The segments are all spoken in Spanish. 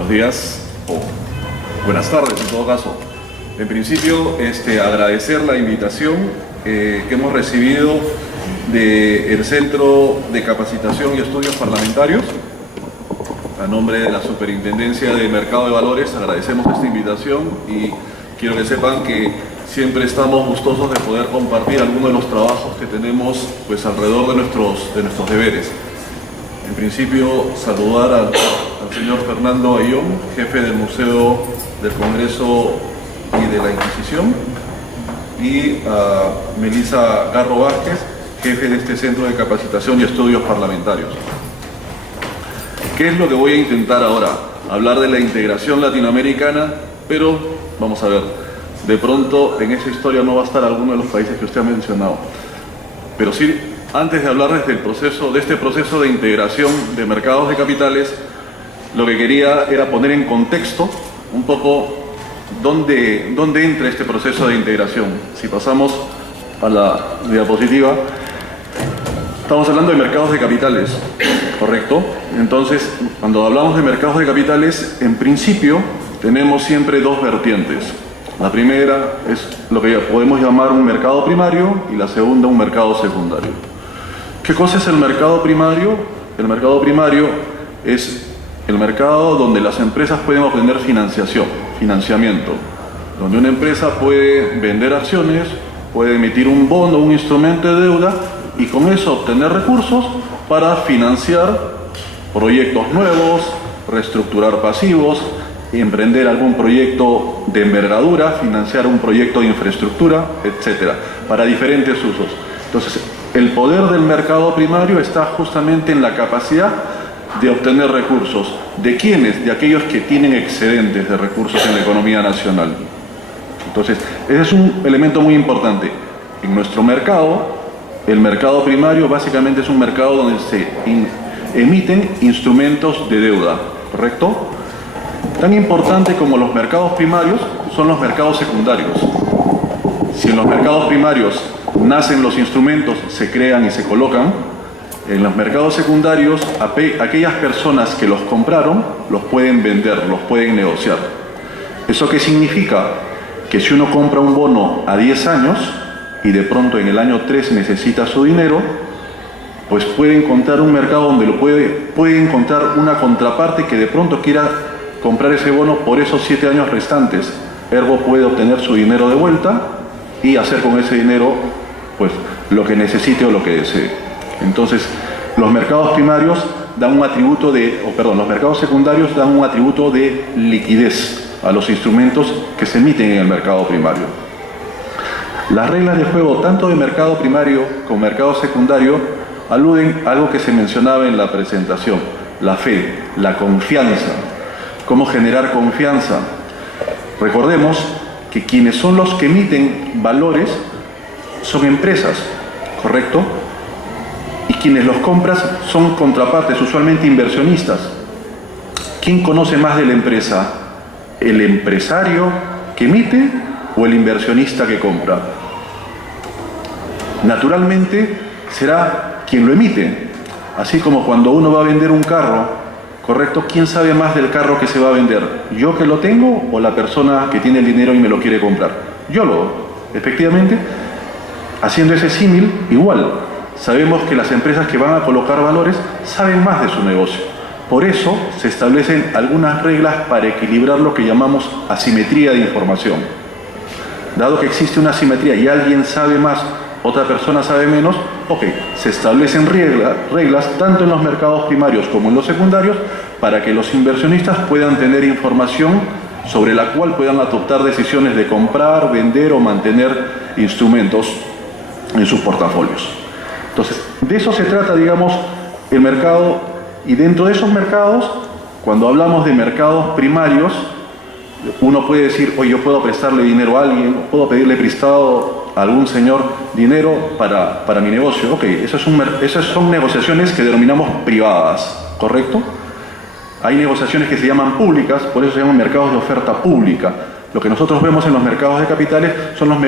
Buenos días, o buenas tardes en todo caso. En principio, agradecer la invitación que hemos recibido del Centro de Capacitación y Estudios Parlamentarios. A nombre de la Superintendencia de Mercado de Valores agradecemos esta invitación y quiero que sepan que siempre estamos gustosos de poder compartir algunos de los trabajos que tenemos pues, alrededor de nuestros deberes. En principio, saludar al señor Fernando Ayón, jefe del Museo del Congreso y de la Inquisición, y a Melissa Garro Vázquez, jefe de este Centro de Capacitación y Estudios Parlamentarios. ¿Qué es lo que voy a intentar ahora? Hablar de la integración latinoamericana, pero vamos a ver, de pronto en esa historia no va a estar alguno de los países que usted ha mencionado. Pero sí, antes de hablarles de este proceso de integración de mercados de capitales, lo que quería era poner en contexto un poco dónde entra este proceso de integración. Si pasamos a la diapositiva, estamos hablando de mercados de capitales, ¿correcto? Entonces, cuando hablamos de mercados de capitales, en principio tenemos siempre dos vertientes. La primera es lo que podemos llamar un mercado primario y la segunda un mercado secundario. ¿Qué cosa es el mercado primario? El mercado primario es el mercado donde las empresas pueden obtener financiamiento, donde una empresa puede vender acciones, puede emitir un bono, un instrumento de deuda y con eso obtener recursos para financiar proyectos nuevos, reestructurar pasivos, emprender algún proyecto de envergadura, financiar un proyecto de infraestructura, etcétera, para diferentes usos. Entonces, el poder del mercado primario está justamente en la capacidad de obtener recursos. ¿De quiénes? De aquellos que tienen excedentes de recursos en la economía nacional. Entonces, ese es un elemento muy importante. En nuestro mercado, el mercado primario básicamente es un mercado donde se emiten instrumentos de deuda, ¿correcto? Tan importante como los mercados primarios son los mercados secundarios. Si en los mercados primarios nacen los instrumentos, se crean y se colocan, en los mercados secundarios aquellas personas que los compraron los pueden vender, los pueden negociar. ¿Eso qué significa? Que si uno compra un bono a 10 años y de pronto en el año 3 necesita su dinero, pues puede encontrar un mercado donde puede encontrar una contraparte que de pronto quiera comprar ese bono por esos 7 años restantes. Ergo puede obtener su dinero de vuelta y hacer con ese dinero pues lo que necesite o lo que desee. Entonces, los mercados primarios dan un atributo los mercados secundarios dan un atributo de liquidez a los instrumentos que se emiten en el mercado primario. Las reglas de juego, tanto de mercado primario como mercado secundario, aluden a algo que se mencionaba en la presentación: la fe, la confianza. ¿Cómo generar confianza? Recordemos que quienes son los que emiten valores son empresas, ¿correcto? Y quienes los compran son contrapartes, usualmente inversionistas. ¿Quién conoce más de la empresa? ¿El empresario que emite o el inversionista que compra? Naturalmente será quien lo emite. Así como cuando uno va a vender un carro, ¿correcto? ¿Quién sabe más del carro que se va a vender? ¿Yo que lo tengo o la persona que tiene el dinero y me lo quiere comprar? Efectivamente, haciendo ese símil, igual. Sabemos que las empresas que van a colocar valores saben más de su negocio. Por eso se establecen algunas reglas para equilibrar lo que llamamos asimetría de información. Dado que existe una asimetría y alguien sabe más, otra persona sabe menos, se establecen reglas tanto en los mercados primarios como en los secundarios para que los inversionistas puedan tener información sobre la cual puedan adoptar decisiones de comprar, vender o mantener instrumentos en sus portafolios. Entonces, de eso se trata, digamos, el mercado, y dentro de esos mercados, cuando hablamos de mercados primarios, uno puede decir, oye, yo puedo prestarle dinero a alguien, puedo pedirle prestado a algún señor dinero para mi negocio. Esas son negociaciones que denominamos privadas, ¿correcto? Hay negociaciones que se llaman públicas, por eso se llaman mercados de oferta pública. Lo que nosotros vemos en los mercados de capitales son los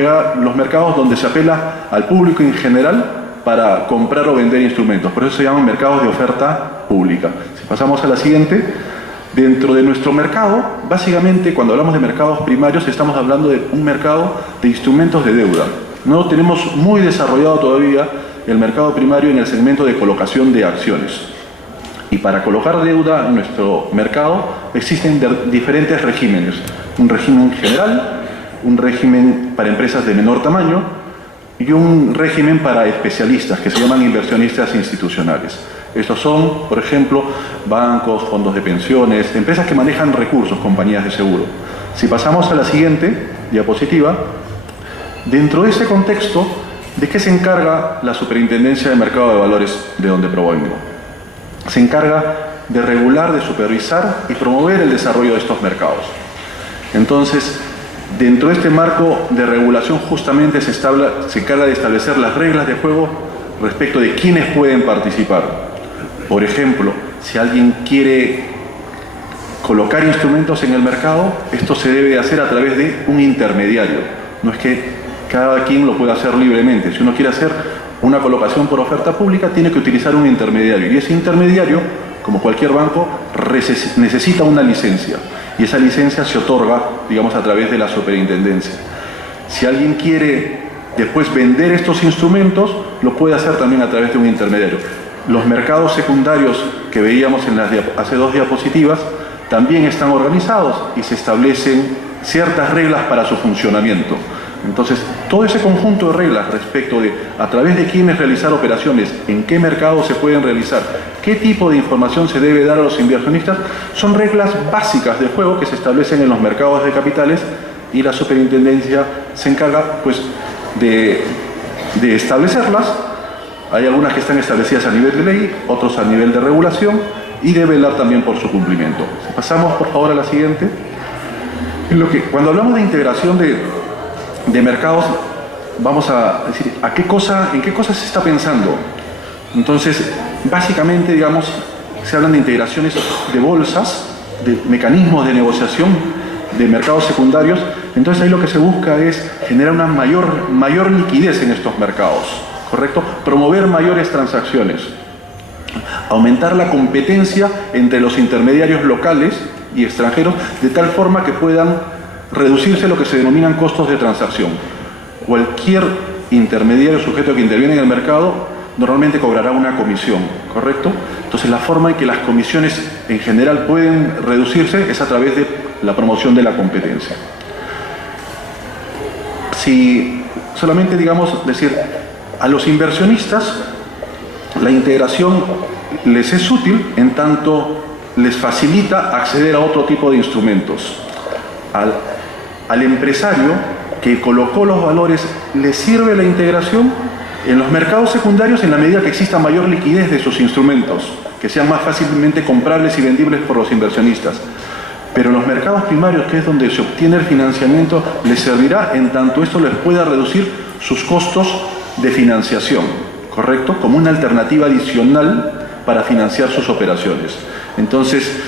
mercados donde se apela al público en general para comprar o vender instrumentos. Por eso se llaman mercados de oferta pública. Si pasamos a la siguiente, Dentro de nuestro mercado, básicamente cuando hablamos de mercados primarios estamos hablando de un mercado de instrumentos de deuda. No tenemos muy desarrollado todavía el mercado primario en el segmento de colocación de acciones. Y para colocar deuda en nuestro mercado existen diferentes regímenes. Un régimen general, un régimen para empresas de menor tamaño y un régimen para especialistas que se llaman inversionistas institucionales. Estos son, por ejemplo, bancos, fondos de pensiones, empresas que manejan recursos, compañías de seguro. Si pasamos a la siguiente diapositiva, dentro de ese contexto, ¿de qué se encarga la Superintendencia de Mercado de Valores de donde provengo? Se encarga de regular, de supervisar y promover el desarrollo de estos mercados. Entonces, dentro de este marco de regulación justamente se encarga de establecer las reglas de juego respecto de quiénes pueden participar. Por ejemplo, si alguien quiere colocar instrumentos en el mercado, esto se debe hacer a través de un intermediario. No es que cada quien lo pueda hacer libremente. Si uno quiere hacer una colocación por oferta pública, tiene que utilizar un intermediario. Y ese intermediario, como cualquier banco, necesita una licencia. Y esa licencia se otorga, digamos, a través de la superintendencia. Si alguien quiere después vender estos instrumentos, lo puede hacer también a través de un intermediario. Los mercados secundarios que veíamos en hace dos diapositivas también están organizados y se establecen ciertas reglas para su funcionamiento. Entonces, todo ese conjunto de reglas respecto de a través de quiénes realizar operaciones, en qué mercados se pueden realizar, qué tipo de información se debe dar a los inversionistas, son reglas básicas de juego que se establecen en los mercados de capitales y la superintendencia se encarga pues, de establecerlas. Hay algunas que están establecidas a nivel de ley, otros a nivel de regulación y de velar también por su cumplimiento. Pasamos por favor a la siguiente. Cuando hablamos de integración de mercados, vamos a decir en qué cosas se está pensando. Entonces, básicamente, digamos, se hablan de integraciones de bolsas, de mecanismos de negociación de mercados secundarios. Entonces ahí lo que se busca es generar una mayor liquidez en estos mercados, ¿correcto? Promover mayores transacciones, aumentar la competencia entre los intermediarios locales y extranjeros de tal forma que puedan reducirse lo que se denominan costos de transacción. Cualquier intermediario sujeto que interviene en el mercado normalmente cobrará una comisión, ¿correcto? Entonces la forma en que las comisiones en general pueden reducirse es a través de la promoción de la competencia. Si solamente, digamos, decir, a los inversionistas la integración les es útil en tanto les facilita acceder a otro tipo de instrumentos. Al empresario que colocó los valores le sirve la integración en los mercados secundarios en la medida que exista mayor liquidez de sus instrumentos, que sean más fácilmente comprables y vendibles por los inversionistas. Pero en los mercados primarios, que es donde se obtiene el financiamiento, les servirá en tanto esto les pueda reducir sus costos de financiación, ¿correcto? Como una alternativa adicional para financiar sus operaciones. Entonces,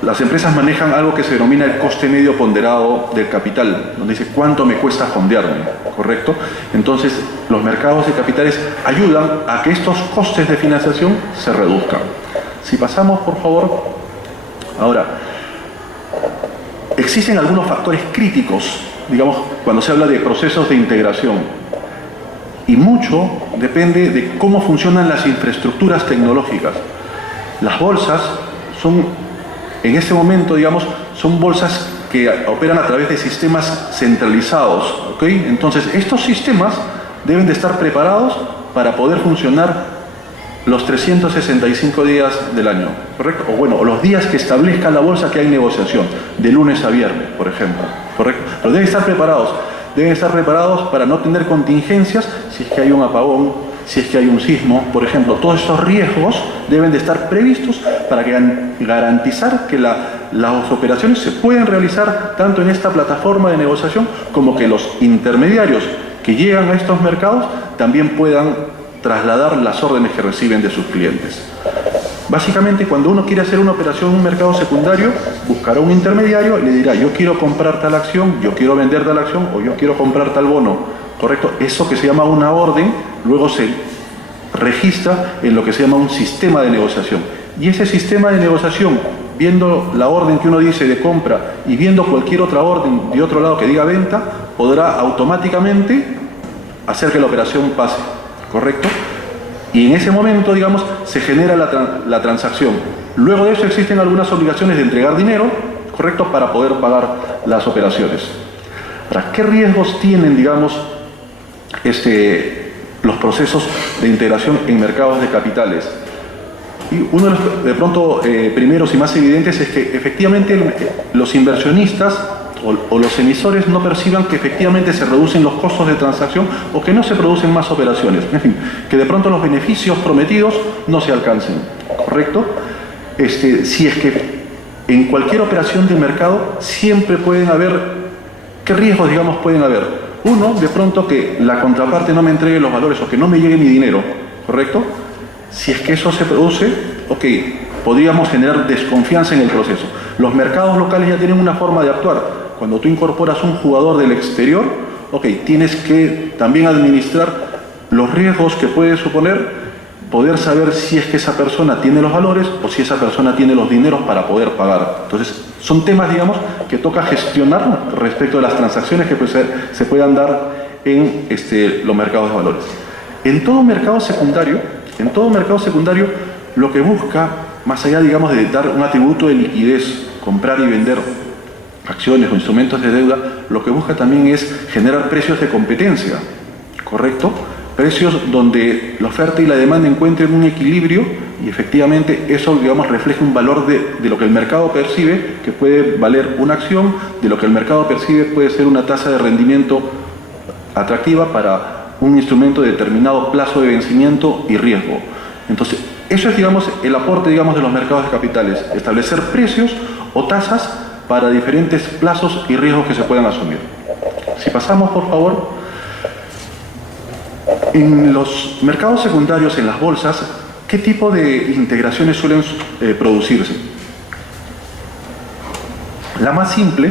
las empresas manejan algo que se denomina el coste medio ponderado del capital, donde dice cuánto me cuesta fondearme, ¿correcto? Entonces, los mercados de capitales ayudan a que estos costes de financiación se reduzcan. Si pasamos, por favor. Ahora, existen algunos factores críticos, digamos, cuando se habla de procesos de integración. Y mucho depende de cómo funcionan las infraestructuras tecnológicas. Las bolsas son, en este momento, digamos, son bolsas que operan a través de sistemas centralizados, ¿ok? Entonces, estos sistemas deben de estar preparados para poder funcionar los 365 días del año, ¿correcto? O bueno, los días que establezca la bolsa que hay negociación, de lunes a viernes, por ejemplo, ¿correcto? Pero deben estar preparados para no tener contingencias si es que hay un apagón, si es que hay un sismo, por ejemplo. Todos estos riesgos deben de estar previstos para garantizar que las operaciones se pueden realizar tanto en esta plataforma de negociación como que los intermediarios que llegan a estos mercados también puedan trasladar las órdenes que reciben de sus clientes. Básicamente, cuando uno quiere hacer una operación en un mercado secundario, buscará un intermediario y le dirá, yo quiero comprar tal acción, yo quiero vender tal acción o yo quiero comprar tal bono, ¿correcto? Eso que se llama una orden, luego se registra en lo que se llama un sistema de negociación. Y ese sistema de negociación viendo la orden que uno dice de compra y viendo cualquier otra orden de otro lado que diga venta, podrá automáticamente hacer que la operación pase, ¿correcto? Y en ese momento, digamos, se genera la transacción. Luego de eso existen algunas obligaciones de entregar dinero, ¿correcto?, para poder pagar las operaciones. Ahora, ¿qué riesgos tienen, digamos, los procesos de integración en mercados de capitales? Y uno de los, de pronto, primeros y más evidentes es que efectivamente los inversionistas o los emisores no perciban que efectivamente se reducen los costos de transacción o que no se producen más operaciones. En fin, que de pronto los beneficios prometidos no se alcancen, ¿correcto? Si es que en cualquier operación de mercado siempre pueden haber, ¿qué riesgos, digamos, pueden haber? Uno, de pronto que la contraparte no me entregue los valores o que no me llegue mi dinero, ¿correcto? Si es que eso se produce, ok, podríamos generar desconfianza en el proceso. Los mercados locales ya tienen una forma de actuar. Cuando tú incorporas un jugador del exterior, ok, tienes que también administrar los riesgos que puede suponer poder saber si es que esa persona tiene los valores o si esa persona tiene los dineros para poder pagar. Entonces, son temas, digamos, que toca gestionar respecto de las transacciones que se puedan dar en los mercados de valores. En todo mercado secundario, lo que busca, más allá, digamos, de dar un atributo de liquidez, comprar y vender acciones o instrumentos de deuda, lo que busca también es generar precios de competencia, ¿correcto? Precios donde la oferta y la demanda encuentren un equilibrio y efectivamente eso, digamos, refleja un valor de lo que el mercado percibe, que puede valer una acción, de lo que el mercado percibe puede ser una tasa de rendimiento atractiva para un instrumento de determinado plazo de vencimiento y riesgo. Entonces, eso es, digamos, el aporte, digamos, de los mercados de capitales, establecer precios o tasas para diferentes plazos y riesgos que se puedan asumir. Si pasamos, por favor, en los mercados secundarios, en las bolsas, ¿qué tipo de integraciones suelen producirse? La más simple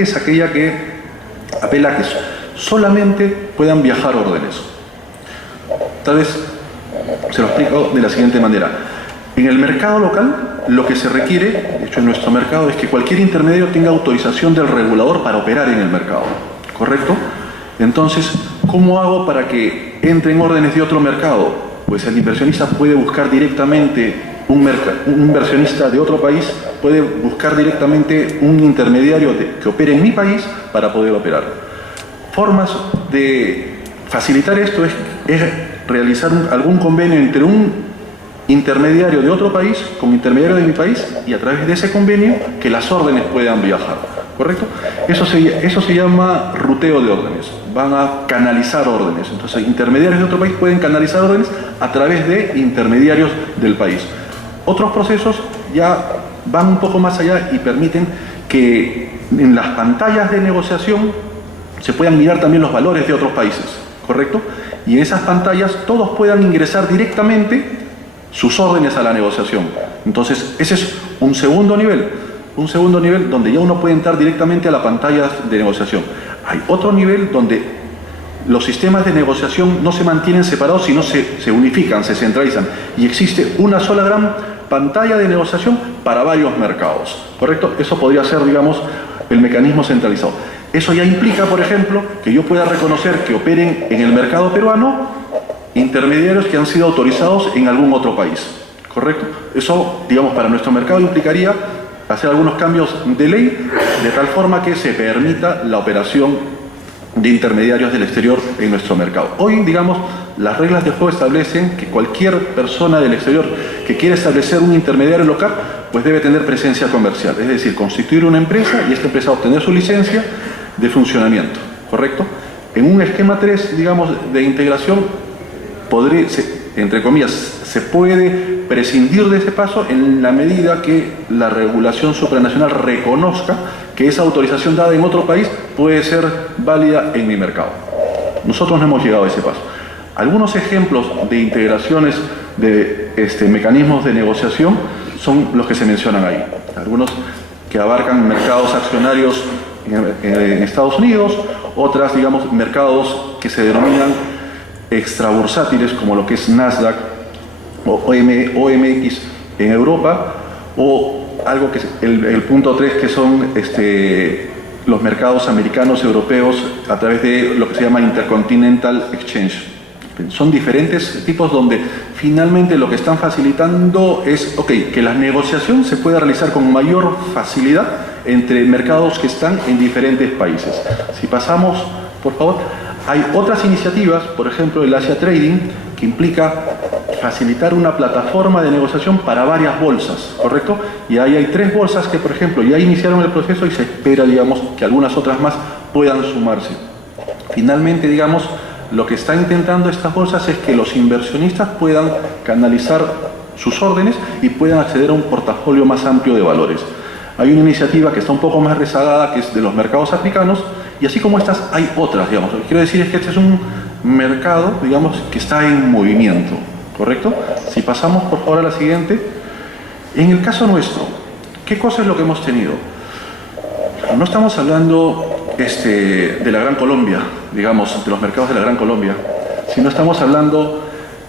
es aquella que apela a que solamente puedan viajar órdenes. Tal vez se lo explico de la siguiente manera. En el mercado local, lo que se requiere, de hecho en nuestro mercado, es que cualquier intermediario tenga autorización del regulador para operar en el mercado, ¿correcto? Entonces, ¿cómo hago para que entren órdenes de otro mercado? Pues el inversionista puede buscar directamente un inversionista de otro país, puede buscar directamente un intermediario que opere en mi país para poder operar. Formas de facilitar esto es realizar algún convenio entre un intermediario de otro país con intermediario de mi país y a través de ese convenio que las órdenes puedan viajar, ¿correcto? Eso se llama ruteo de órdenes. Van a canalizar órdenes. Entonces, intermediarios de otro país pueden canalizar órdenes a través de intermediarios del país. Otros procesos ya van un poco más allá y permiten que en las pantallas de negociación se puedan mirar también los valores de otros países, ¿correcto? Y en esas pantallas todos puedan ingresar directamente sus órdenes a la negociación. Entonces, ese es un segundo nivel donde ya uno puede entrar directamente a la pantalla de negociación. Hay otro nivel donde los sistemas de negociación no se mantienen separados, sino se unifican, se centralizan, y existe una sola gran pantalla de negociación para varios mercados, ¿correcto? Eso podría ser, digamos, el mecanismo centralizado. Eso ya implica, por ejemplo, que yo pueda reconocer que operen en el mercado peruano intermediarios que han sido autorizados en algún otro país, ¿correcto? Eso, digamos, para nuestro mercado implicaría hacer algunos cambios de ley de tal forma que se permita la operación de intermediarios del exterior en nuestro mercado. Hoy, digamos, las reglas de juego establecen que cualquier persona del exterior que quiera establecer un intermediario local, pues debe tener presencia comercial, es decir, constituir una empresa y esta empresa obtener su licencia de funcionamiento, ¿correcto? En un esquema 3, digamos, de integración, entre comillas, se puede prescindir de ese paso en la medida que la regulación supranacional reconozca que esa autorización dada en otro país puede ser válida en mi mercado. Nosotros no hemos llegado a ese paso. Algunos ejemplos de integraciones de mecanismos de negociación son los que se mencionan ahí. Algunos que abarcan mercados accionarios en Estados Unidos, otras, digamos, mercados que se denominan extrabursátiles, como lo que es Nasdaq o OMX en Europa, o algo que es el punto 3, que son los mercados americanos, europeos, a través de lo que se llama Intercontinental Exchange. Son diferentes tipos donde finalmente lo que están facilitando es, que la negociación se pueda realizar con mayor facilidad entre mercados que están en diferentes países. Si pasamos, por favor, hay otras iniciativas, por ejemplo el Asia Trading, que implica facilitar una plataforma de negociación para varias bolsas, ¿correcto? Y ahí hay 3 bolsas que, por ejemplo, ya iniciaron el proceso y se espera, digamos, que algunas otras más puedan sumarse. Finalmente, digamos, lo que está intentando estas bolsas es que los inversionistas puedan canalizar sus órdenes y puedan acceder a un portafolio más amplio de valores. Hay una iniciativa que está un poco más rezagada, que es de los mercados africanos, y así como estas hay otras, digamos. Lo que quiero decir es que este es un mercado, digamos, que está en movimiento, ¿correcto? Si pasamos, por favor, a la siguiente. En el caso nuestro, ¿qué cosa es lo que hemos tenido? No estamos hablando de la Gran Colombia, digamos, de los mercados de la Gran Colombia, sino estamos hablando,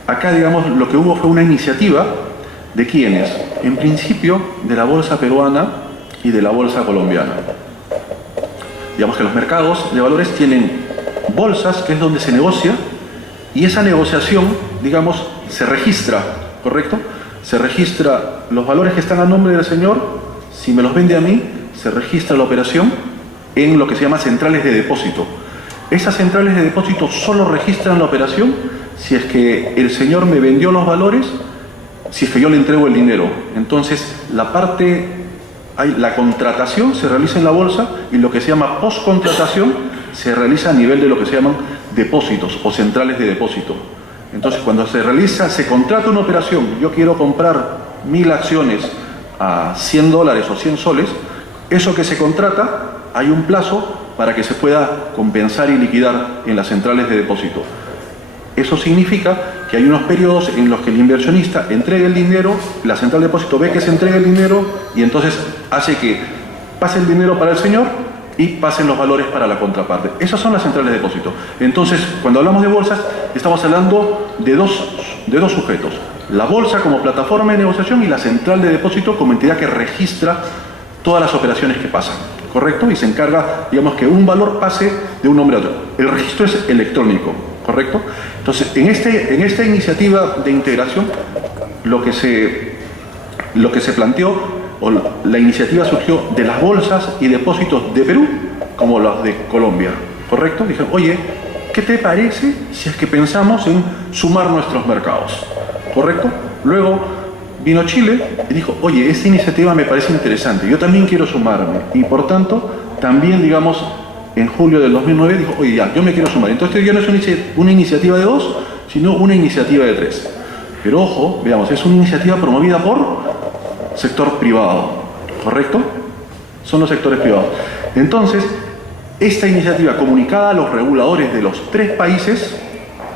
acá, digamos, lo que hubo fue una iniciativa de ¿quiénes? En principio, de la bolsa peruana y de la bolsa colombiana. Digamos que los mercados de valores tienen bolsas, que es donde se negocia, y esa negociación, digamos, se registra, ¿correcto? Se registra los valores que están a nombre del señor, si me los vende a mí, se registra la operación en lo que se llama centrales de depósito. Esas centrales de depósito solo registran la operación si es que el señor me vendió los valores, si es que yo le entrego el dinero. Entonces, la contratación se realiza en la bolsa y lo que se llama postcontratación se realiza a nivel de lo que se llaman depósitos o centrales de depósito. Entonces, cuando se contrata una operación, yo quiero comprar 1000 acciones a $100 o 100 soles, eso que se contrata, hay un plazo para que se pueda compensar y liquidar en las centrales de depósito. Eso significa que hay unos periodos en los que el inversionista entrega el dinero, la central de depósito ve que se entrega el dinero y entonces hace que pase el dinero para el señor y pasen los valores para la contraparte. Esas son las centrales de depósito. Entonces, cuando hablamos de bolsas, estamos hablando de dos sujetos. La bolsa como plataforma de negociación y la central de depósito como entidad que registra todas las operaciones que pasan, ¿correcto? Y se encarga, digamos, que un valor pase de un nombre a otro. El registro es electrónico, ¿correcto? Entonces, en esta iniciativa de integración, lo que se planteó, o la iniciativa surgió de las bolsas y depósitos de Perú, como las de Colombia, ¿correcto? Dijeron, oye, ¿qué te parece si es que pensamos en sumar nuestros mercados? ¿Correcto? Luego vino Chile y dijo, oye, esta iniciativa me parece interesante, yo también quiero sumarme. Y por tanto, también, digamos, en julio del 2009 dijo, oye, ya, yo me quiero sumar. Entonces ya no es una iniciativa de 2, sino una iniciativa de 3. Pero ojo, veamos, es una iniciativa promovida por sector privado, ¿correcto? Son los sectores privados. Entonces, esta iniciativa comunicada a los reguladores de los 3 países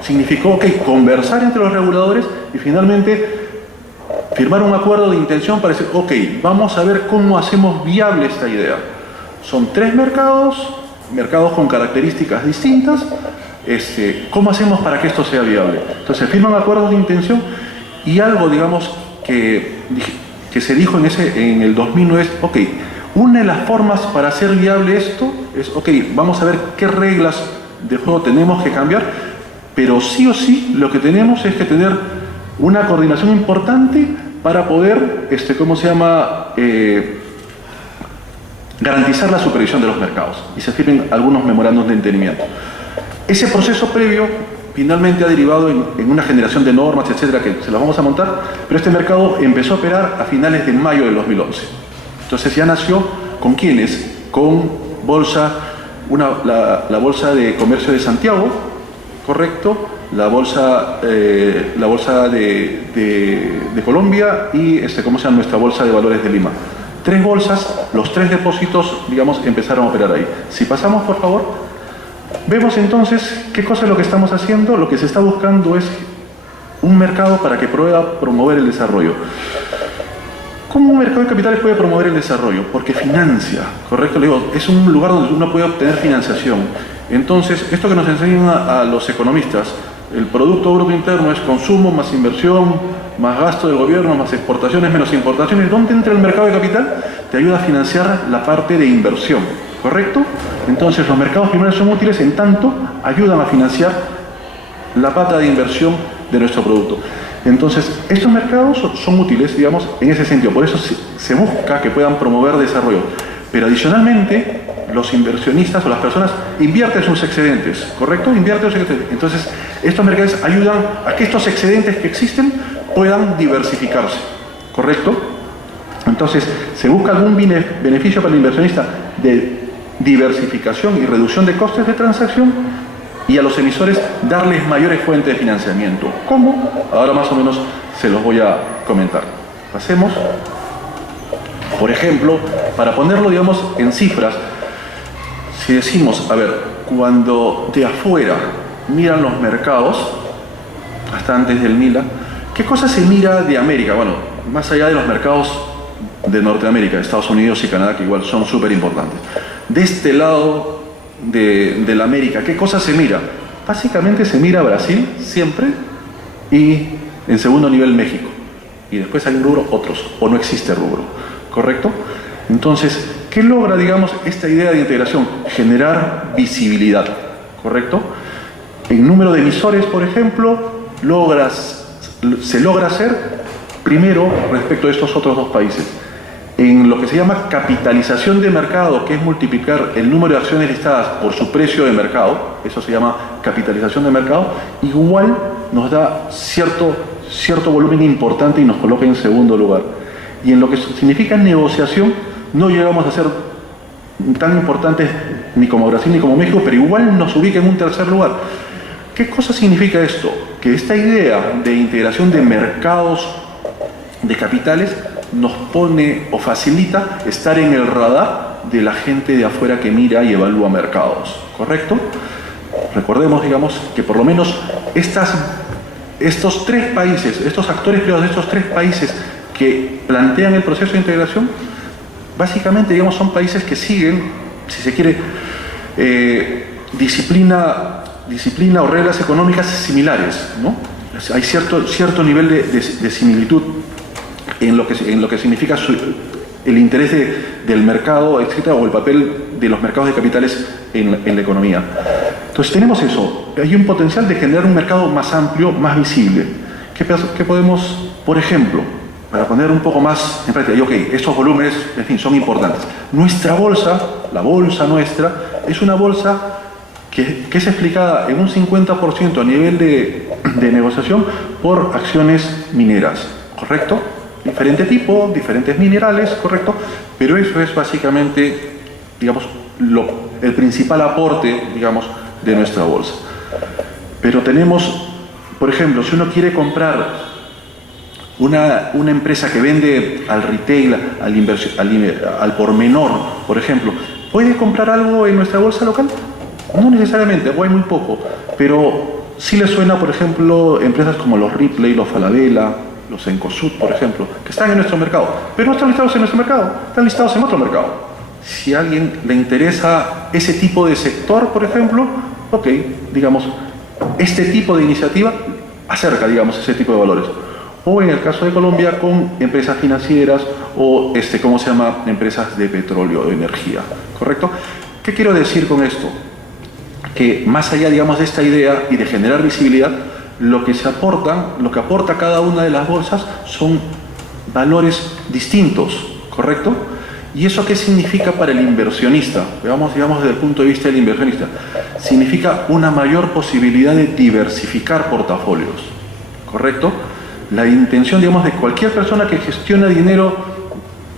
significó, conversar entre los reguladores y finalmente firmar un acuerdo de intención para decir, vamos a ver cómo hacemos viable esta idea. Son 3 mercados con características distintas, ¿cómo hacemos para que esto sea viable? Entonces firman acuerdos de intención y algo, digamos, que se dijo en el 2009 es, una de las formas para hacer viable esto es, vamos a ver qué reglas de juego tenemos que cambiar, pero sí o sí lo que tenemos es que tener una coordinación importante para poder, garantizar la supervisión de los mercados. Y se firmen algunos memorandos de entendimiento. Ese proceso previo finalmente ha derivado en una generación de normas, etcétera, que se las vamos a montar, pero este mercado empezó a operar a finales de mayo del 2011. Entonces ya nació, ¿con quiénes? Con la Bolsa de Comercio de Santiago, ¿correcto? La bolsa de Colombia y nuestra Bolsa de Valores de Lima. 3 bolsas, los 3 depósitos, digamos, empezaron a operar ahí. Si pasamos, por favor, vemos entonces qué cosa es lo que estamos haciendo. Lo que se está buscando es un mercado para que pueda promover el desarrollo. ¿Cómo un mercado de capitales puede promover el desarrollo? Porque financia, ¿correcto? Le digo, es un lugar donde uno puede obtener financiación. Entonces, esto que nos enseñan a los economistas, el Producto Bruto Interno es consumo más inversión más gasto del gobierno, más exportaciones, menos importaciones. ¿Dónde entra el mercado de capital? Te ayuda a financiar la parte de inversión, ¿correcto? Entonces los mercados primarios son útiles en tanto ayudan a financiar la pata de inversión de nuestro producto. Entonces, estos mercados son útiles, digamos, en ese sentido. Por eso se busca que puedan promover desarrollo. Pero adicionalmente, los inversionistas o las personas invierten sus excedentes, ¿correcto? Invierten sus excedentes. Entonces, estos mercados ayudan a que estos excedentes que existen puedan diversificarse, ¿correcto? Entonces, se busca algún beneficio para el inversionista de diversificación y reducción de costes de transacción, y a los emisores darles mayores fuentes de financiamiento. ¿Cómo? Ahora más o menos se los voy a comentar. Pasemos. Por ejemplo, para ponerlo, digamos, en cifras, si decimos, a ver, cuando de afuera miran los mercados, hasta antes del MILA, ¿qué cosa se mira de América? Bueno, más allá de los mercados de Norteamérica, Estados Unidos y Canadá, que igual son súper importantes. De este lado de la América, ¿qué cosa se mira? Básicamente se mira Brasil siempre y en segundo nivel México. Y después hay un rubro, otros, o no existe rubro, ¿correcto? Entonces, ¿qué logra, digamos, esta idea de integración? Generar visibilidad, ¿correcto? En número de emisores, por ejemplo, se logra hacer primero respecto a estos otros dos países. En lo que se llama capitalización de mercado, que es multiplicar el número de acciones listadas por su precio de mercado, eso se llama capitalización de mercado, igual nos da cierto volumen importante y nos coloca en segundo lugar. Y en lo que significa negociación, no llegamos a ser tan importantes ni como Brasil ni como México, pero igual nos ubica en un tercer lugar. ¿Qué cosa significa esto? Que esta idea de integración de mercados de capitales nos pone o facilita estar en el radar de la gente de afuera que mira y evalúa mercados, ¿correcto? Recordemos, digamos, que por lo menos estos tres países, estos actores privados de estos tres países que plantean el proceso de integración, básicamente, digamos, son países que siguen, si se quiere, disciplina o reglas económicas similares, ¿no? Hay cierto nivel de similitud en lo que significa el interés del mercado, etcétera, o el papel de los mercados de capitales en la economía. Entonces tenemos eso, hay un potencial de generar un mercado más amplio, más visible. ¿Qué podemos, por ejemplo, para poner un poco más en práctica, y ok, estos volúmenes, en fin, son importantes. Nuestra bolsa, la bolsa nuestra, es una bolsa que es explicada en un 50% a nivel de negociación por acciones mineras, ¿correcto? Diferente tipo, diferentes minerales, ¿correcto? Pero eso es básicamente, digamos, el principal aporte, digamos, de nuestra bolsa. Pero tenemos, por ejemplo, si uno quiere comprar una empresa que vende al retail, al por menor, por ejemplo, ¿puede comprar algo en nuestra bolsa local? No necesariamente, o hay muy poco, pero sí le suena, por ejemplo, empresas como los Ripley, los Falabella, los Encosud, por ejemplo, que están en nuestro mercado, pero no están listados en nuestro mercado, están listados en otro mercado. Si a alguien le interesa ese tipo de sector, por ejemplo, ok, digamos, este tipo de iniciativa acerca, digamos, ese tipo de valores. O en el caso de Colombia, con empresas financieras o, ¿cómo se llama?, empresas de petróleo o de energía, ¿correcto? ¿Qué quiero decir con esto? Que más allá, digamos, de esta idea y de generar visibilidad, lo que aporta cada una de las bolsas son valores distintos, ¿correcto? ¿Y eso qué significa para el inversionista? Veamos, digamos, desde el punto de vista del inversionista. Significa una mayor posibilidad de diversificar portafolios, ¿correcto? La intención, digamos, de cualquier persona que gestiona dinero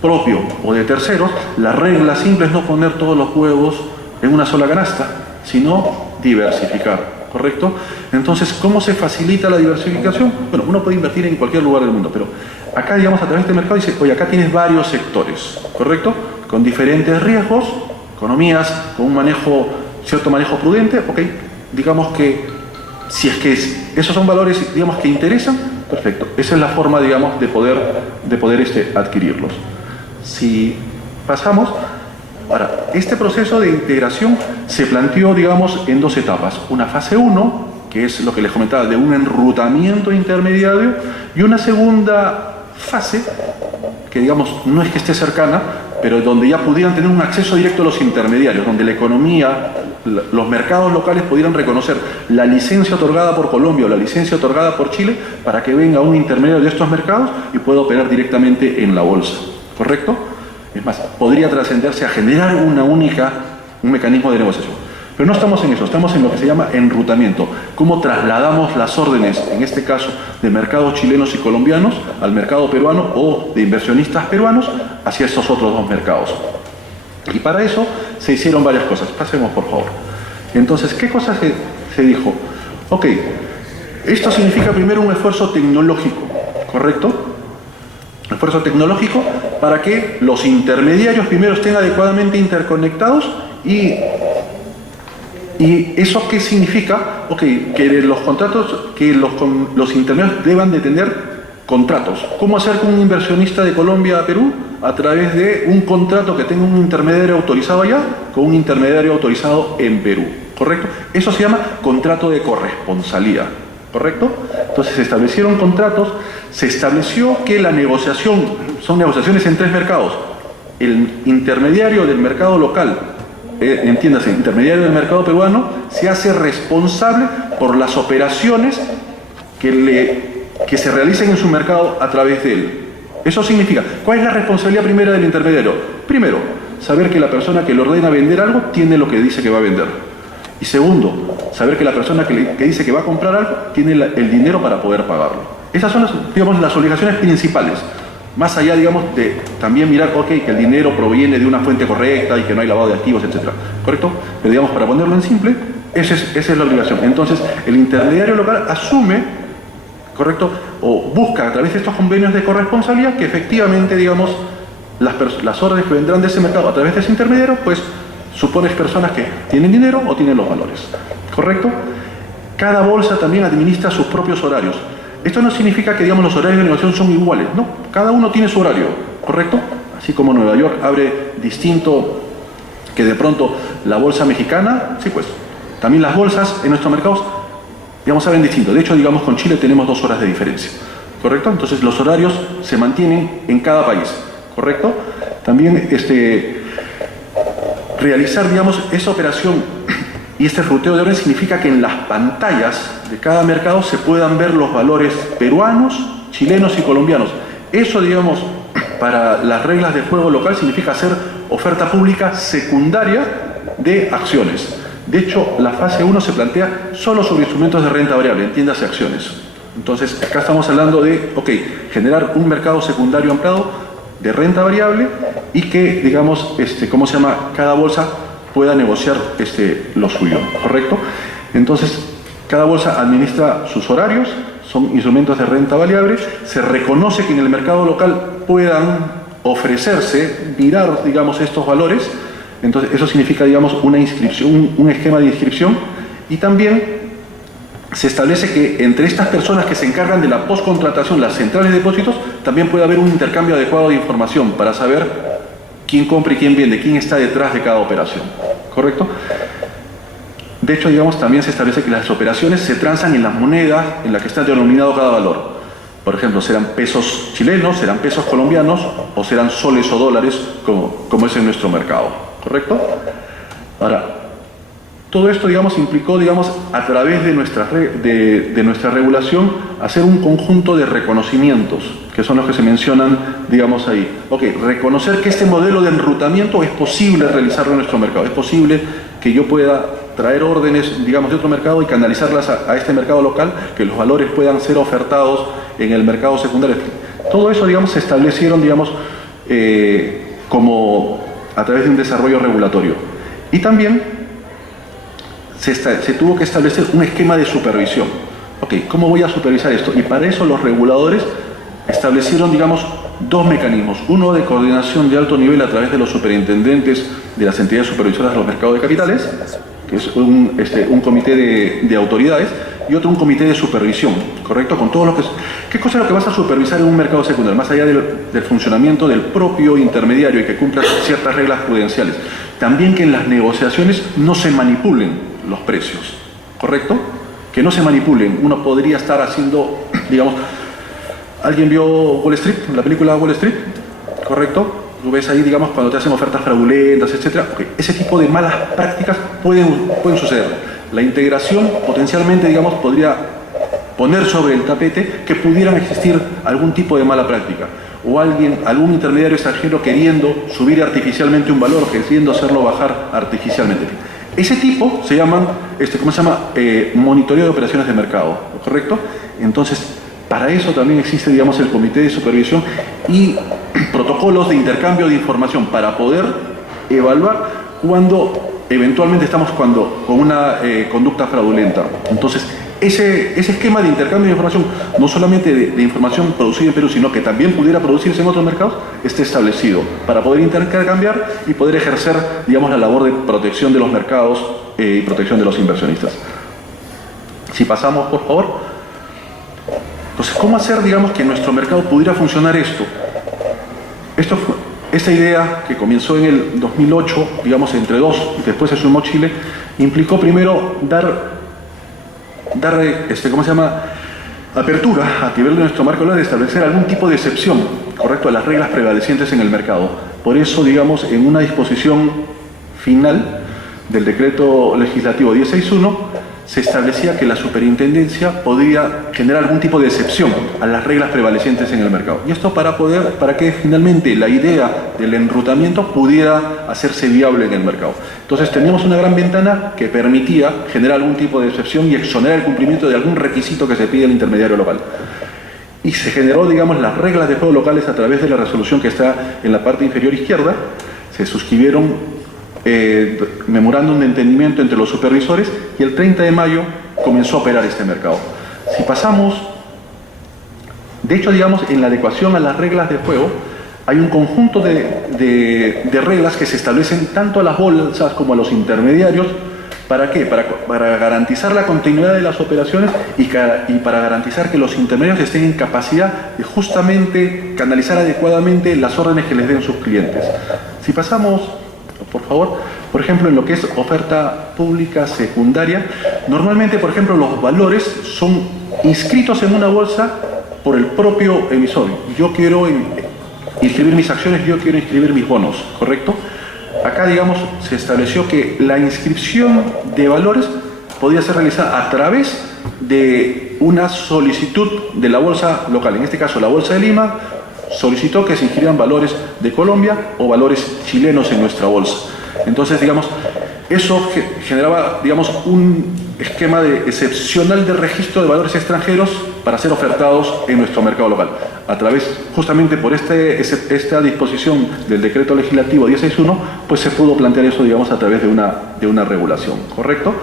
propio o de terceros, la regla simple es no poner todos los huevos en una sola canasta, sino diversificar, ¿correcto? Entonces, ¿cómo se facilita la diversificación? Bueno, uno puede invertir en cualquier lugar del mundo, pero acá, digamos, a través del mercado dice, oye, acá tienes varios sectores, ¿correcto? Con diferentes riesgos, economías con cierto manejo prudente, ok, digamos que si es que esos son valores, digamos, que interesan, perfecto. Esa es la forma, digamos, de poder adquirirlos. Si pasamos, ahora, este proceso de integración se planteó, digamos, en dos etapas. Una fase 1, que es lo que les comentaba, de un enrutamiento intermediario, y una segunda fase, que digamos no es que esté cercana, pero donde ya pudieran tener un acceso directo a los intermediarios, donde la economía, los mercados locales pudieran reconocer la licencia otorgada por Colombia o la licencia otorgada por Chile para que venga un intermediario de estos mercados y pueda operar directamente en la bolsa, ¿correcto? Es más, podría trascenderse a generar un mecanismo de negociación. Pero no estamos en eso, estamos en lo que se llama enrutamiento. Cómo trasladamos las órdenes, en este caso, de mercados chilenos y colombianos al mercado peruano o de inversionistas peruanos hacia estos otros dos mercados. Y para eso se hicieron varias cosas. Pasemos, por favor. Entonces, ¿qué cosas se dijo? Ok, esto significa primero un esfuerzo tecnológico, ¿correcto? Esfuerzo tecnológico para que los intermediarios primero estén adecuadamente interconectados ¿Y eso qué significa? Ok, que los contratos, que los intermediarios deban de tener contratos. ¿Cómo hacer con un inversionista de Colombia a Perú? A través de un contrato que tenga un intermediario autorizado allá con un intermediario autorizado en Perú, ¿correcto? Eso se llama contrato de corresponsalía, ¿correcto? Entonces se establecieron contratos, se estableció que la negociación, son negociaciones en tres mercados. El intermediario del mercado local, entiéndase, intermediario del mercado peruano, se hace responsable por las operaciones que se realicen en su mercado a través de él. Eso significa, ¿cuál es la responsabilidad primera del intermediario? Primero, saber que la persona que le ordena vender algo tiene lo que dice que va a vender. Y segundo, saber que la persona que dice que va a comprar algo tiene el dinero para poder pagarlo. Esas son las obligaciones principales. Más allá, digamos, de también mirar, ok, que el dinero proviene de una fuente correcta y que no hay lavado de activos, etc. ¿Correcto? Pero digamos, para ponerlo en simple, esa es la obligación. Entonces, el intermediario local asume, ¿correcto? O busca a través de estos convenios de corresponsabilidad que efectivamente, digamos, las órdenes que vendrán de ese mercado a través de ese intermediario, pues supones personas que tienen dinero o tienen los valores. ¿Correcto? Cada bolsa también administra sus propios horarios. Esto no significa que, digamos, los horarios de negociación son iguales, no, cada uno tiene su horario, ¿correcto? Así como Nueva York abre distinto que de pronto la bolsa mexicana, sí, pues, también las bolsas en nuestros mercados, digamos, abren distinto. De hecho, digamos, con Chile tenemos 2 horas de diferencia, ¿correcto? Entonces los horarios se mantienen en cada país, ¿correcto? También realizar, digamos, esa operación y este ruteo de órdenes significa que en las pantallas de cada mercado se puedan ver los valores peruanos, chilenos y colombianos. Eso, digamos, para las reglas de juego local significa hacer oferta pública secundaria de acciones. De hecho, la fase 1 se plantea solo sobre instrumentos de renta variable, entiéndase acciones. Entonces, acá estamos hablando de, ok, generar un mercado secundario ampliado de renta variable y que, digamos, ¿cómo se llama? Cada bolsa pueda negociar lo suyo, ¿correcto? Entonces, cada bolsa administra sus horarios, son instrumentos de renta variable, se reconoce que en el mercado local puedan ofrecerse, mirar, digamos, estos valores. Entonces, eso significa, digamos, una inscripción, un esquema de inscripción, y también se establece que entre estas personas que se encargan de la postcontratación, las centrales de depósitos, también puede haber un intercambio adecuado de información para saber quién compra y quién vende, quién está detrás de cada operación, ¿correcto? De hecho, digamos, también se establece que las operaciones se transan en las monedas en las que está denominado cada valor. Por ejemplo, serán pesos chilenos, serán pesos colombianos o serán soles o dólares como es en nuestro mercado, ¿correcto? Ahora, todo esto, digamos, implicó, digamos, a través de nuestra regulación, hacer un conjunto de reconocimientos, que son los que se mencionan, digamos, ahí. Ok, reconocer que este modelo de enrutamiento es posible realizarlo en nuestro mercado, es posible que yo pueda traer órdenes, digamos, de otro mercado y canalizarlas a este mercado local, que los valores puedan ser ofertados en el mercado secundario. Todo eso, digamos, se establecieron, digamos, como a través de un desarrollo regulatorio. Y también se tuvo que establecer un esquema de supervisión. Ok, ¿cómo voy a supervisar esto? Y para eso los reguladores establecieron, digamos, 2 mecanismos. Uno de coordinación de alto nivel a través de los superintendentes de las entidades supervisoras de los mercados de capitales, que es un comité de autoridades, y otro un comité de supervisión, ¿correcto? Con todo lo que es... ¿Qué cosa es lo que vas a supervisar en un mercado secundario? Más allá del funcionamiento del propio intermediario y que cumpla ciertas reglas prudenciales. También que en las negociaciones no se manipulen los precios, ¿correcto? que no se manipulen. Uno podría estar haciendo, digamos, ¿alguien vio Wall Street, la película Wall Street? ¿Correcto? Tú ves ahí, digamos, cuando te hacen ofertas fraudulentas, etc. Okay. Ese tipo de malas prácticas pueden suceder. La integración potencialmente, digamos, podría poner sobre el tapete que pudieran existir algún tipo de mala práctica. O algún intermediario extranjero queriendo subir artificialmente un valor, queriendo hacerlo bajar artificialmente. Ese tipo se llaman, ¿cómo se llama? Monitoreo de operaciones de mercado, ¿correcto? Entonces, para eso también existe, digamos, el comité de supervisión y protocolos de intercambio de información para poder evaluar cuando eventualmente estamos con una conducta fraudulenta. Entonces, ese esquema de intercambio de información, no solamente de información producida en Perú, sino que también pudiera producirse en otros mercados, esté establecido para poder intercambiar y poder ejercer, digamos, la labor de protección de los mercados y protección de los inversionistas. Si pasamos, por favor. Entonces, ¿cómo hacer, digamos, que en nuestro mercado pudiera funcionar esto? Esta idea, que comenzó en el 2008, digamos, entre dos, y después se sumó Chile, implicó primero dar ¿cómo se llama? Apertura a nivel de nuestro marco legal de establecer algún tipo de excepción, correcto, a las reglas prevalecientes en el mercado. Por eso, digamos, en una disposición final del decreto legislativo 1061, se establecía que la superintendencia podría generar algún tipo de excepción a las reglas prevalecientes en el mercado. Y esto para que finalmente la idea del enrutamiento pudiera hacerse viable en el mercado. Entonces teníamos una gran ventana que permitía generar algún tipo de excepción y exonerar el cumplimiento de algún requisito que se pide al intermediario local. Y se generó, digamos, las reglas de juego locales a través de la resolución que está en la parte inferior izquierda. Se suscribieron memorándum de entendimiento entre los supervisores y el 30 de mayo comenzó a operar este mercado. Si pasamos, de hecho, digamos, en la adecuación a las reglas de juego hay un conjunto de reglas que se establecen tanto a las bolsas como a los intermediarios. ¿Para qué? Para garantizar la continuidad de las operaciones y para garantizar que los intermediarios estén en capacidad de justamente canalizar adecuadamente las órdenes que les den sus clientes. Si pasamos, por favor, por ejemplo, en lo que es oferta pública secundaria, normalmente, por ejemplo, los valores son inscritos en una bolsa por el propio emisor. Yo quiero inscribir mis acciones, yo quiero inscribir mis bonos, ¿correcto? Acá, digamos, se estableció que la inscripción de valores podía ser realizada a través de una solicitud de la bolsa local. En este caso, la Bolsa de Lima solicitó que se inscribieran valores de Colombia o valores chilenos en nuestra bolsa. Entonces, digamos, eso generaba, digamos, un esquema excepcional de registro de valores extranjeros para ser ofertados en nuestro mercado local. A través, justamente por esta disposición del decreto legislativo 1061, pues se pudo plantear eso, digamos, a través de una regulación, ¿correcto?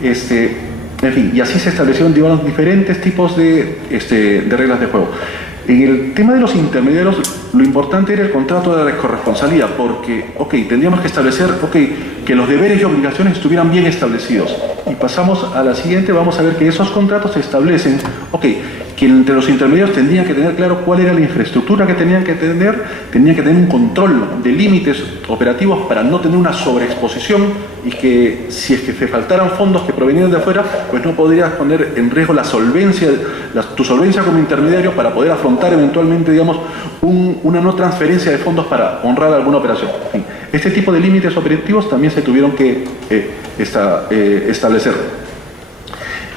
En fin, y así se establecieron, digamos, diferentes tipos de reglas de juego. En el tema de los intermediarios, lo importante era el contrato de corresponsabilidad, porque, tendríamos que establecer, que los deberes y obligaciones estuvieran bien establecidos. Y pasamos a la siguiente, vamos a ver que esos contratos se establecen, que entre los intermediarios tendrían que tener claro cuál era la infraestructura que tenían que tener un control de límites operativos para no tener una sobreexposición y que si es que te faltaran fondos que provenían de afuera, pues no podrías poner en riesgo tu solvencia como intermediario para poder afrontar eventualmente, digamos, una no transferencia de fondos para honrar alguna operación. En fin, este tipo de límites operativos también se tuvieron que establecer.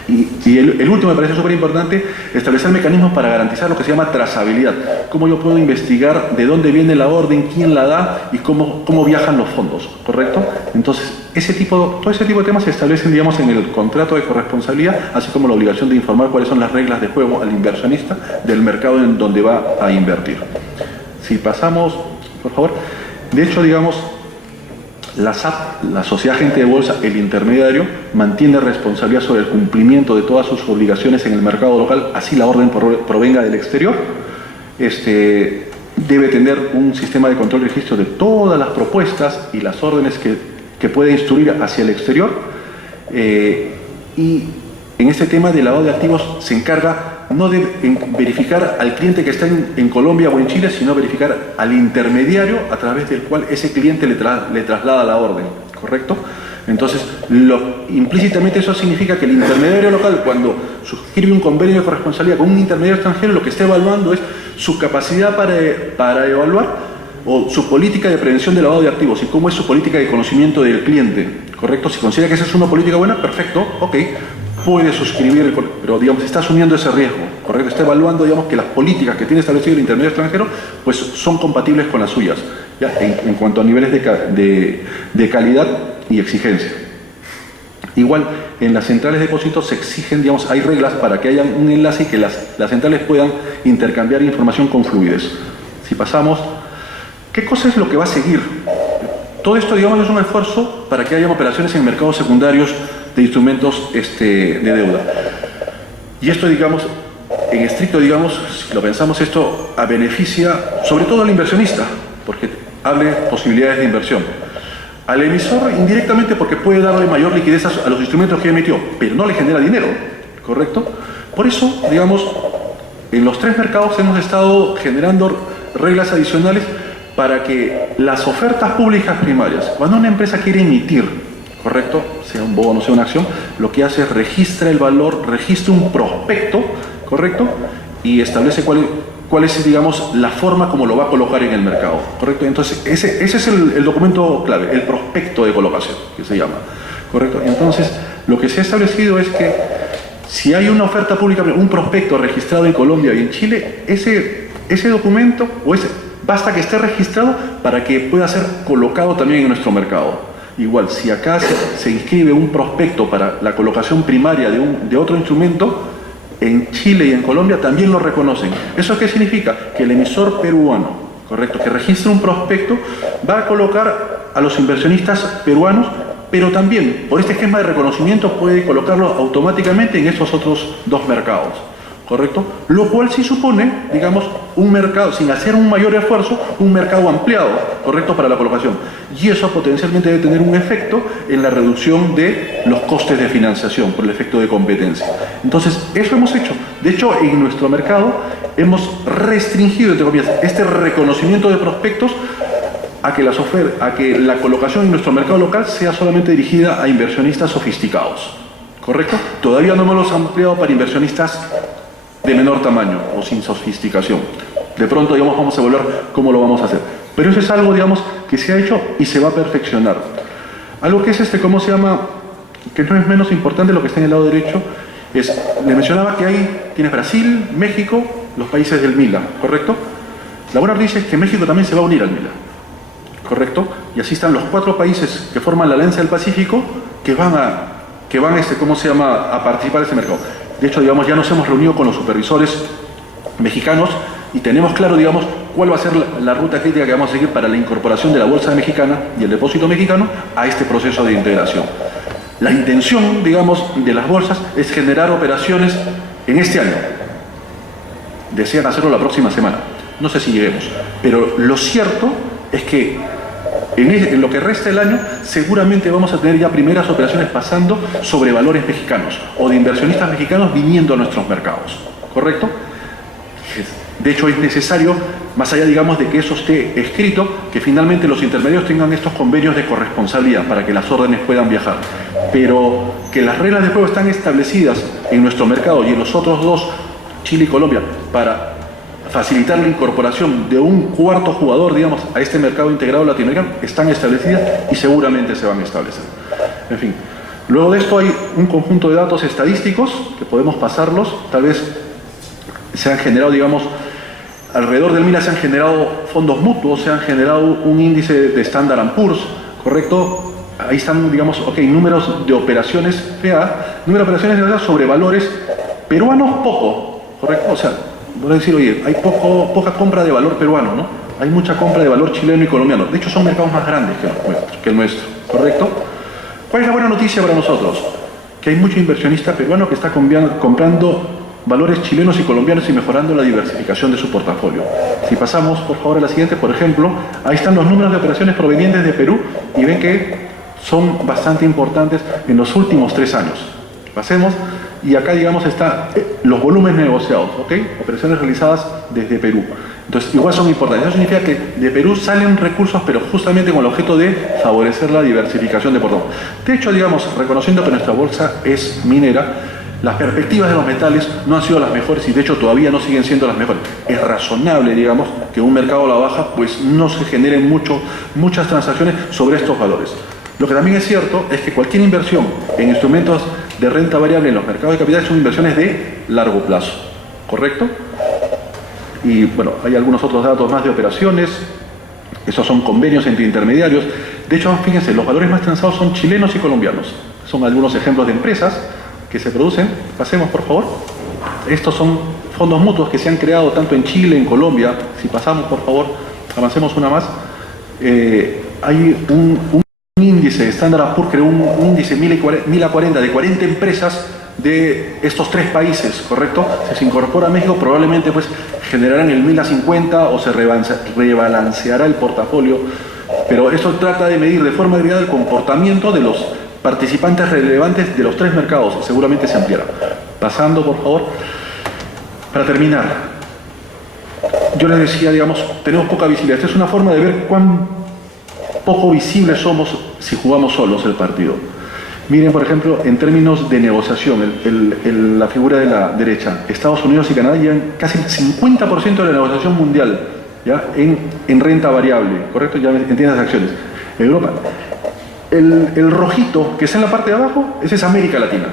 Y el último me parece súper importante, establecer mecanismos para garantizar lo que se llama trazabilidad. Cómo yo puedo investigar de dónde viene la orden, quién la da y cómo viajan los fondos, ¿correcto? Entonces, todo ese tipo de temas se establecen, digamos, en el contrato de corresponsabilidad, así como la obligación de informar cuáles son las reglas de juego al inversionista del mercado en donde va a invertir. Si pasamos, por favor, de hecho, digamos, la SAT, la Sociedad Agente de Bolsa, el intermediario, mantiene responsabilidad sobre el cumplimiento de todas sus obligaciones en el mercado local, así la orden provenga del exterior. Debe tener un sistema de control y registro de todas las propuestas y las órdenes que puede instruir hacia el exterior. Y en este tema de lavado de activos se encarga no de verificar al cliente que está en Colombia o en Chile, sino verificar al intermediario a través del cual ese cliente le traslada la orden, ¿correcto? Entonces, implícitamente eso significa que el intermediario local, cuando suscribe un convenio de corresponsabilidad con un intermediario extranjero, lo que está evaluando es su capacidad para evaluar o su política de prevención de lavado de activos y cómo es su política de conocimiento del cliente, ¿correcto? Si considera que esa es una política buena, perfecto, ok, puede suscribir, pero digamos, está asumiendo ese riesgo, ¿correcto? Está evaluando, digamos, que las políticas que tiene establecido el intermediario extranjero, pues son compatibles con las suyas, ¿ya? En cuanto a niveles de calidad y exigencia. Igual, en las centrales de depósitos se exigen, digamos, hay reglas para que haya un enlace y que las centrales puedan intercambiar información con fluidez. Si pasamos, ¿qué cosa es lo que va a seguir? Todo esto, digamos, es un esfuerzo para que haya operaciones en mercados secundarios de instrumentos de deuda. Y esto, digamos, en estricto, digamos, si lo pensamos, esto beneficia sobre todo al inversionista, porque abre posibilidades de inversión. Al emisor indirectamente porque puede darle mayor liquidez a los instrumentos que emitió, pero no le genera dinero, ¿correcto? Por eso, digamos, en los tres mercados hemos estado generando reglas adicionales para que las ofertas públicas primarias, cuando una empresa quiere emitir, ¿correcto? Sea un bono, sea una acción, lo que hace es registra el valor, registra un prospecto, ¿correcto? Y establece cuál es, digamos, la forma como lo va a colocar en el mercado, ¿correcto? Entonces, ese es el documento clave, el prospecto de colocación, que se llama, ¿correcto? Entonces, lo que se ha establecido es que si hay una oferta pública, un prospecto registrado en Colombia y en Chile, ese documento, basta que esté registrado para que pueda ser colocado también en nuestro mercado. Igual, si acá se inscribe un prospecto para la colocación primaria de otro instrumento, en Chile y en Colombia también lo reconocen. ¿Eso qué significa? Que el emisor peruano, correcto, que registra un prospecto, va a colocar a los inversionistas peruanos, pero también, por este esquema de reconocimiento, puede colocarlo automáticamente en esos otros dos mercados, ¿correcto? Lo cual sí supone, digamos, un mercado, sin hacer un mayor esfuerzo, un mercado ampliado, ¿correcto?, para la colocación. Y eso potencialmente debe tener un efecto en la reducción de los costes de financiación por el efecto de competencia. Entonces, eso hemos hecho. De hecho, en nuestro mercado hemos restringido, entre comillas, este reconocimiento de prospectos a que la colocación en nuestro mercado local sea solamente dirigida a inversionistas sofisticados, ¿correcto? Todavía no hemos ampliado para inversionistas de menor tamaño o sin sofisticación. De pronto, digamos, vamos a evaluar cómo lo vamos a hacer. Pero eso es algo, digamos, que se ha hecho y se va a perfeccionar. Algo que es ¿cómo se llama? Que no es menos importante lo que está en el lado derecho, les mencionaba que tienes Brasil, México, los países del MILA, ¿correcto? La buena noticia es que México también se va a unir al MILA, ¿correcto? Y así están los 4 países que forman la Alianza del Pacífico que van ¿cómo se llama?, a participar de ese mercado. De hecho, digamos, ya nos hemos reunido con los supervisores mexicanos y tenemos claro, digamos, cuál va a ser la ruta crítica que vamos a seguir para la incorporación de la bolsa mexicana y el depósito mexicano a este proceso de integración. La intención, digamos, de las bolsas es generar operaciones en este año. Desean hacerlo la próxima semana. No sé si lleguemos, pero lo cierto es que en lo que resta del año seguramente vamos a tener ya primeras operaciones pasando sobre valores mexicanos o de inversionistas mexicanos viniendo a nuestros mercados, ¿correcto? De hecho es necesario, más allá, digamos, de que eso esté escrito, que finalmente los intermediarios tengan estos convenios de corresponsabilidad para que las órdenes puedan viajar, pero que las reglas de juego están establecidas en nuestro mercado y en los otros dos, Chile y Colombia, para facilitar la incorporación de un cuarto jugador, digamos, a este mercado integrado latinoamericano, están establecidas y seguramente se van a establecer. En fin, luego de esto hay un conjunto de datos estadísticos que podemos pasarlos. Tal vez se han generado, digamos, alrededor del MILA se han generado fondos mutuos, se han generado un índice de Standard & Poor's, ¿correcto? Ahí están, digamos, números de operaciones número de operaciones sobre valores peruanos poco, ¿correcto? O sea, voy a decir, oye, hay poca compra de valor peruano, ¿no? Hay mucha compra de valor chileno y colombiano. De hecho, son mercados más grandes que el nuestro, ¿correcto? ¿Cuál es la buena noticia para nosotros? Que hay mucho inversionista peruano que está comprando valores chilenos y colombianos y mejorando la diversificación de su portafolio. Si pasamos, por favor, a la siguiente, por ejemplo, ahí están los números de operaciones provenientes de Perú y ven que son bastante importantes en los últimos 3 años. Pasemos. Y acá, digamos, están los volúmenes negociados, ¿ok? Operaciones realizadas desde Perú. Entonces, igual son importantes. Eso significa que de Perú salen recursos, pero justamente con el objeto de favorecer la diversificación de portafolios. De hecho, digamos, reconociendo que nuestra bolsa es minera, las perspectivas de los metales no han sido las mejores y de hecho todavía no siguen siendo las mejores. Es razonable, digamos, que un mercado a la baja pues no se generen muchas transacciones sobre estos valores. Lo que también es cierto es que cualquier inversión en instrumentos de renta variable en los mercados de capitales son inversiones de largo plazo, ¿correcto? Y bueno, hay algunos otros datos más de operaciones, esos son convenios entre intermediarios. De hecho, fíjense, los valores más transados son chilenos y colombianos. Son algunos ejemplos de empresas que se producen. Pasemos, por favor. Estos son fondos mutuos que se han creado tanto en Chile, en Colombia. Si pasamos, por favor, avancemos una más. Hay un índice, Standard & Poor's creó un índice 1040 de 40 empresas de estos tres países, ¿correcto? Si se incorpora a México, probablemente pues generarán el 1050 o se rebalanceará el portafolio, pero esto trata de medir de forma agregada el comportamiento de los participantes relevantes de los tres mercados, seguramente se ampliará. Pasando, por favor. Para terminar, yo les decía, digamos, tenemos poca visibilidad. Esta es una forma de ver cuán poco visibles somos si jugamos solos el partido. Miren, por ejemplo, en términos de negociación, la figura de la derecha, Estados Unidos y Canadá llevan casi el 50% de la negociación mundial, ¿ya? En renta variable, ¿correcto? Ya entienden las acciones. Europa. El rojito que está en la parte de abajo, ese es América Latina,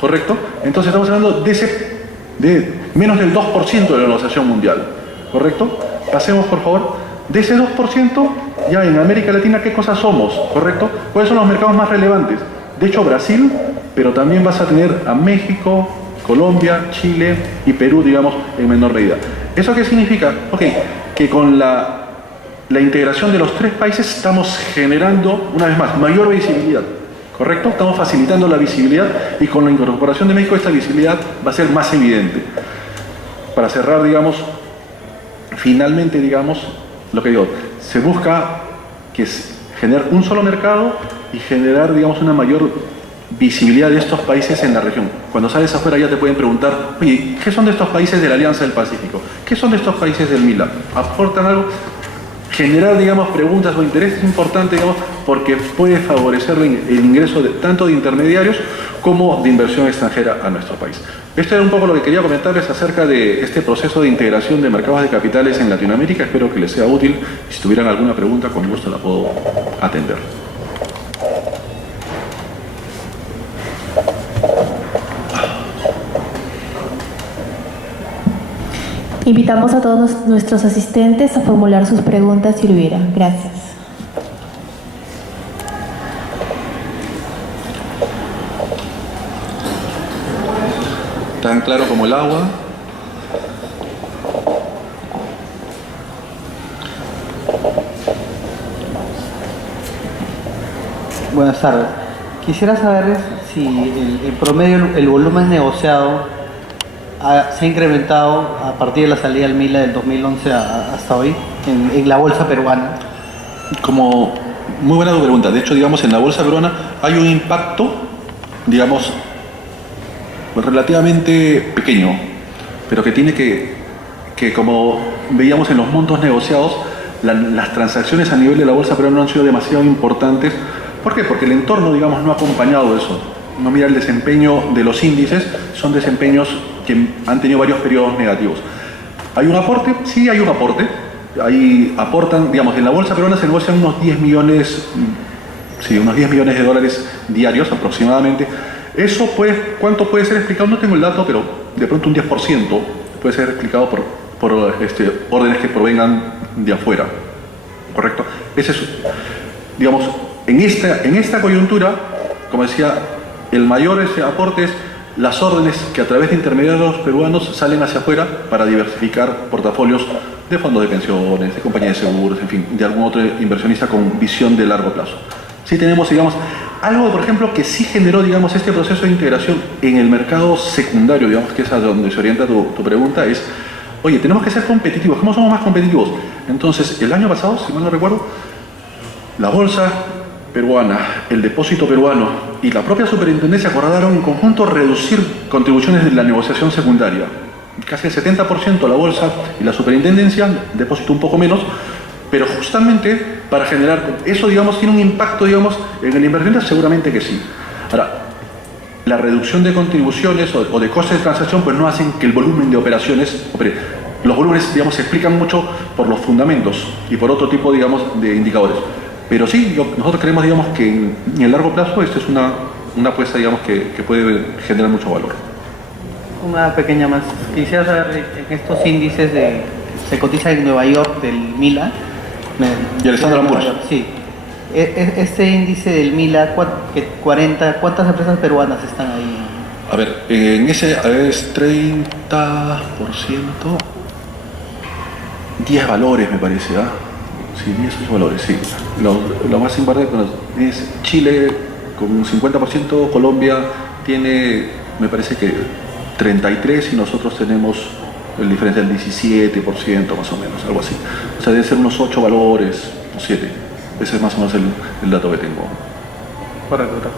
¿correcto? Entonces estamos hablando de menos del 2% de la negociación mundial, ¿correcto? Pasemos, por favor. De ese 2%, ya en América Latina, ¿qué cosas somos? ¿Correcto? ¿Cuáles son los mercados más relevantes? De hecho, Brasil, pero también vas a tener a México, Colombia, Chile y Perú, digamos, en menor medida. ¿Eso qué significa? Ok, que con la integración de los tres países estamos generando, una vez más, mayor visibilidad, ¿correcto? Estamos facilitando la visibilidad y con la incorporación de México esta visibilidad va a ser más evidente. Para cerrar, digamos, finalmente, digamos, lo que digo, se busca que generar un solo mercado y generar, digamos, una mayor visibilidad de estos países en la región. Cuando sales afuera ya te pueden preguntar, oye, ¿qué son de estos países de la Alianza del Pacífico? ¿Qué son de estos países del MILA? ¿Aportan algo? Generar, digamos, preguntas o interés es importante, digamos, porque puede favorecer el ingreso tanto de intermediarios como de inversión extranjera a nuestro país. Esto era un poco lo que quería comentarles acerca de este proceso de integración de mercados de capitales en Latinoamérica. Espero que les sea útil y si tuvieran alguna pregunta, con gusto la puedo atender. Invitamos a todos nuestros asistentes a formular sus preguntas si lo hubiera. Gracias. Tan claro como el agua. Buenas tardes. Quisiera saber si en promedio el volumen negociado se ha incrementado a partir de la salida del MILA del 2011 hasta hoy en la bolsa peruana. Como muy buena tu pregunta. De hecho, digamos, en la bolsa peruana hay un impacto, digamos, pues relativamente pequeño, pero que tiene que como veíamos en los montos negociados, las transacciones a nivel de la bolsa peruana no han sido demasiado importantes. ¿Por qué? Porque el entorno, digamos, no ha acompañado eso. No mira el desempeño de los índices, son desempeños que han tenido varios periodos negativos. ¿Hay un aporte? Sí, hay un aporte. Ahí aportan, digamos, en la bolsa peruana se negocian unos 10 millones, sí, unos 10 millones de dólares diarios aproximadamente. Eso puede, ¿cuánto puede ser explicado? No tengo el dato, pero de pronto un 10% puede ser explicado por órdenes que provengan de afuera, ¿correcto? Ese es, digamos, en esta coyuntura, como decía, el mayor aporte es las órdenes que a través de intermediarios peruanos salen hacia afuera para diversificar portafolios de fondos de pensiones, de compañías de seguros, en fin, de algún otro inversionista con visión de largo plazo. Sí tenemos, digamos, algo, por ejemplo, que sí generó, digamos, este proceso de integración en el mercado secundario, digamos, que es a donde se orienta tu pregunta, es, oye, tenemos que ser competitivos. ¿Cómo somos más competitivos? Entonces, el año pasado, si mal no recuerdo, la bolsa peruana, el depósito peruano y la propia superintendencia acordaron en conjunto reducir contribuciones de la negociación secundaria. casi el 70% la bolsa y la superintendencia, depósito un poco menos, pero justamente para generar, eso digamos tiene un impacto digamos en el inversionista, seguramente que sí. Ahora, la reducción de contribuciones o de costes de transacción pues no hacen que el volumen de operaciones opere. Los volúmenes digamos se explican mucho por los fundamentos y por otro tipo digamos de indicadores. Pero sí, nosotros creemos digamos que en el largo plazo esta es una apuesta digamos que puede generar mucho valor. Una pequeña más. Quisiera saber en estos índices se cotiza en Nueva York del MILA. Y el Standard & Poor's. Sí. Este índice del MILA, ¿cuántas empresas peruanas están ahí? A ver, en ese es 30%, 10 valores me parece, ¿ah? Sí, 10 valores, sí. Lo más importante es Chile con un 50%, Colombia tiene, me parece que 33% y nosotros tenemos el diferencial del 17% más o menos, algo así. O sea, debe ser unos 8 valores, o 7. Ese es más o menos el dato que tengo. Correcto.